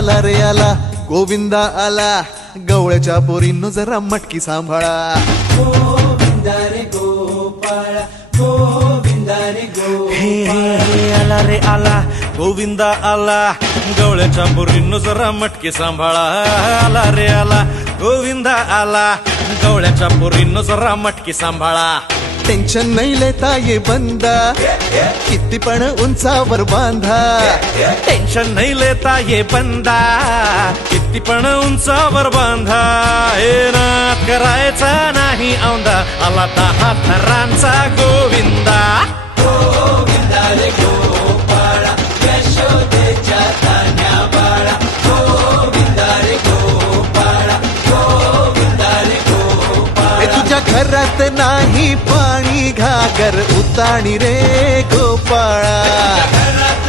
आला रे आला गोविंदा आला गवळ्याच्या पोरींनो जरा मटकी सांभाळा गोविंदा रे गोपाळा गोविंदा रे हे आला रे आला गोविंदा आला गवळ्याच्या पोरींनो जरा मटकी सांभाळा आला रे आला गोविंदा आला गवळ्याच्या पोरींनो जरा मटकी सांभाळा टेन्शन नाही लेता ये बंदा किती पण उंचावर बांधा टेन्शन नाही लेता ये बंदा किती पण उंचावर बांधा हे नात करायचा नाही औंदा आला 10 थरांचा गोविंदा गोविंदा रे गोपाळा यशोदेच्या तान्या बाळा गोविंदा रे गोपाळा गोविंदा रे गोपाळा हे तुझ्या घरात नाही पाणी घागर उताणी रे गोपाळा घरात